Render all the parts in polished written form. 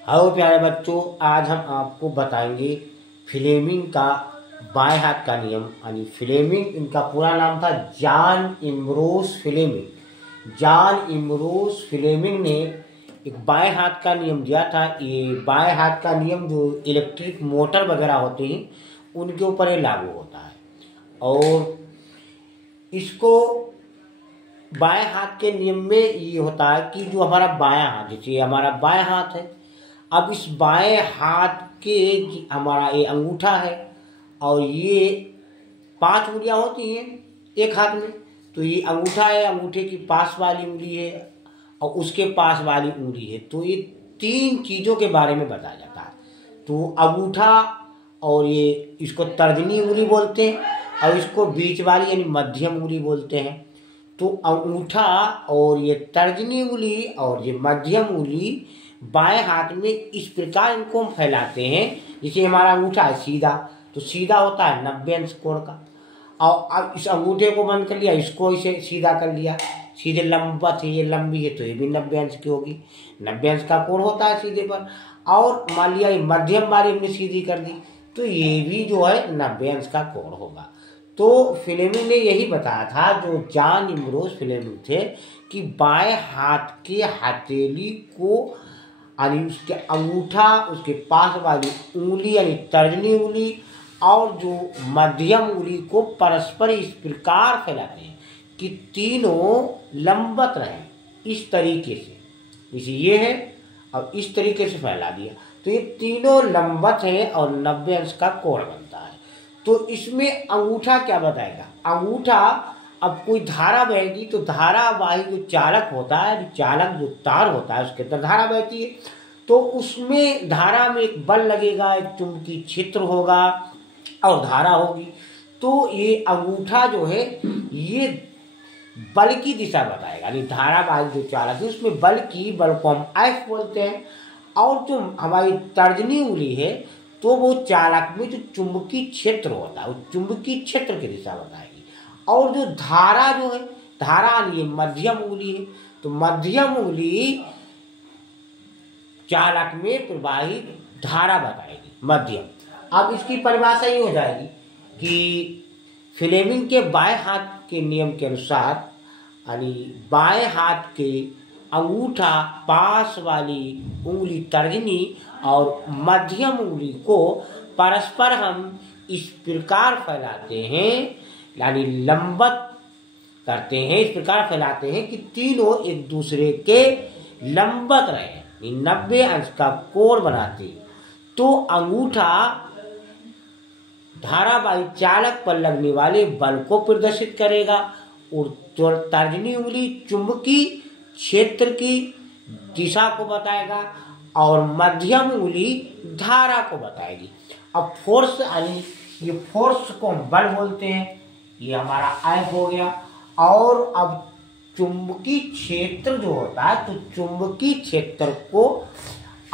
Hello प्यारे बच्चों, आज हम आपको बताएंगे फ्लेमिंग का बाएं हाथ का नियम। यानी फ्लेमिंग, इनका पूरा नाम था John Ambrose Fleming. John Ambrose Fleming ने एक बाएं हाथ का नियम दिया था। ये बाएं हाथ का नियम जो इलेक्ट्रिक मोटर वगैरह होते हैं उनके ऊपर ये लागू होता है। और इसको बाएं हाथ के नियम में ये होता है कि जो हमारा बायां हाथ, जैसे हमारा बायां हाथ है, अब इस बाएं हाथ के हमारा ये अंगूठा है और ये 5 उंगलियां होती हैं एक हाथ में। तो ये अंगूठा है, अंगूठे की पास वाली उंगली है और उसके पास वाली उंगली है। तो ये 3 चीजों के बारे में बताया जाता है। तो अंगूठा, और ये इसको तर्जनी उंगली बोलते हैं और इसको बीच वाली यानी मध्यम उंगली बोलते हैं। तो अंगूठा और ये तर्जनी उंगली और ये मध्यम उंगली बाएं हाथ में इस प्रकार इनको हम फैलाते हैं। जैसे हमारा अंगूठा है सीधा, तो सीधा होता है 90 अंश कोण का। और अब इस अंगूठे को बंद कर लिया, इसको इसे सीधा कर लिया, सीधे लंबवत है, ये लंबी है तो ये भी 90 अंश की होगी। 90 अंश का कोण होता है सीधे पर। और मान लिया ये मध्यम वाली हमने सीधी कर दी तो ये भी जो है 90 अंश का कोण होगा। तो फ्लेमिंग ने यही बताया था, जो जॉन एम्ब्रोस फ्लेमिंग थे, कि बाएं हाथ के हथेली को यानी उसके अंगूठा, उसके पास वाली उंगली यानी तर्जनी उंगली और जो मध्यम उंगली को परस्पर इस प्रकार फैलाते हैं कि तीनों लंबवत रहें इस तरीके से। जैसे ये है और इस तरीके से फैला दिया तो ये तीनों लंबवत है और 90 अंश का कोण बनता है। तो इसमें अंगूठा क्या बताएगा? अंगूठा, अब कोई धारा बहेगी तो धारावाही जो चालक होता है, चालक जो तार होता है उसके अंदर धारा बहती है, तो उसमें धारा में एक बल लगेगा, एक चुंबकीय क्षेत्र होगा और धारा होगी। तो ये अंगूठा जो है ये बल की दिशा बताएगा। यानी धारावाही जो चालक है उसमें बल को हम एफ बोलते हैं। और जो हमारी तर्जनी उंगली है तो वो चालक में जो चुंबकीय क्षेत्र होता है वो चुंबकीय क्षेत्र की दिशा बताएगी। और जो धारा जो है, धारा ये मध्यम उंगली है, तो मध्यम उंगली चालक में प्रवाहित धारा बताएगी, मध्यम। अब इसकी परिभाषा ये हो जाएगी कि फ्लेमिंग के बाएं हाथ के नियम के अनुसार, यानी बाएं हाथ के अंगूठा, पास वाली उंगली तर्जनी और मध्यम उंगली को परस्पर हम इस प्रकार फैलाते हैं, यानी लंबवत करते हैं, इस प्रकार फैलाते हैं कि तीनों एक दूसरे के लंबवत रहे, 90 अंश का कोण बनाते हैं। तो अंगूठा धारावाही चालक पर लगने वाले बल को प्रदर्शित करेगा और तर्जनी उंगली चुंबकीय क्षेत्र की दिशा को बताएगा और मध्यम उंगली धारा को बताएगी। अब फोर्स, यानी ये फोर्स को हम बल बोलते हैं, ये हमारा एफ हो गया। और अब चुंबकीय क्षेत्र जो होता है, तो चुंबकीय क्षेत्र को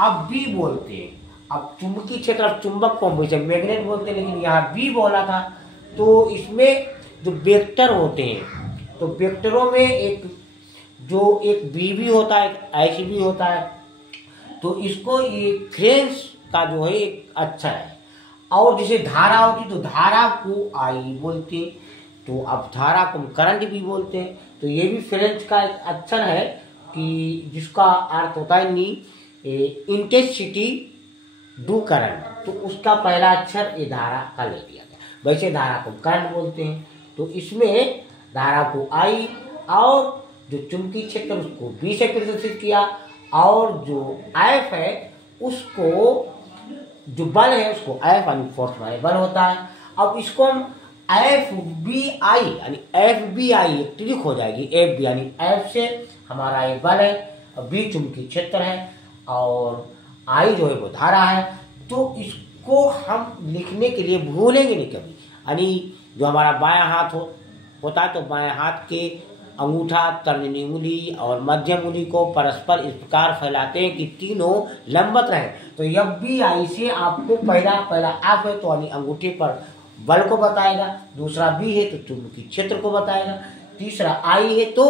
अब बी बोलते हैं। अब चुंबकीय क्षेत्र, अब चुंबक को हम वैसे मैग्नेट बोलते हैं, लेकिन यहाँ बी बोला था। तो इसमें जो वेक्टर होते हैं, तो वेक्टरों में एक बी भी होता है, एक एच भी होता है। तो इसको ये फ्रेंच का जो है एक अक्षर है। और जैसे धारा होती तो धारा को आई बोलते हैं, तो अब धारा को हम करंट भी बोलते हैं। तो ये भी फ्रेंच का एक अक्षर है कि जिसका अर्थ होता है इंटेंसिटी डू करंट, तो उसका पहला अक्षर ये धारा का ले लिया गया। वैसे धारा को करंट बोलते हैं। तो इसमें धारा को आई और जो चुंबकीय क्षेत्र उसको बी से प्रदर्शित किया और जो एफ है उसको, जो बल है उसको एफ यानी फोर्स वाले बल होता है। अब इसको हम एफ बी आई यानी एफ बी आई ट्रिक हो जाएगी। एफ बी यानी एफ से हमारा ये बल है और बी चुंबकीय क्षेत्र है और आई जो है वो धारा है। तो इसको हम लिखने के लिए भूलेंगे नहीं कभी। यानी जो हमारा बायां हाथ होता है तो बाएं हाथ के अंगूठा, तर्जनी उंगली और मध्यम उंगली को परस्पर इस प्रकार फैलाते हैं कि तीनों लंबवत रहे। तो एफ बी आई से आपको पहला एफ है तो यानी अंगूठे पर बल को बताएगा, दूसरा बी है तो चुंबकीय क्षेत्र को बताएगा, तीसरा आई है तो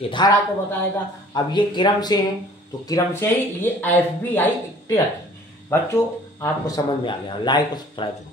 ये धारा को बताएगा। अब ये क्रम से है, तो क्रमशः ये FBI एक्ट रखे। बच्चों आपको समझ में आ गया, लाइक और सब्सक्राइब करो।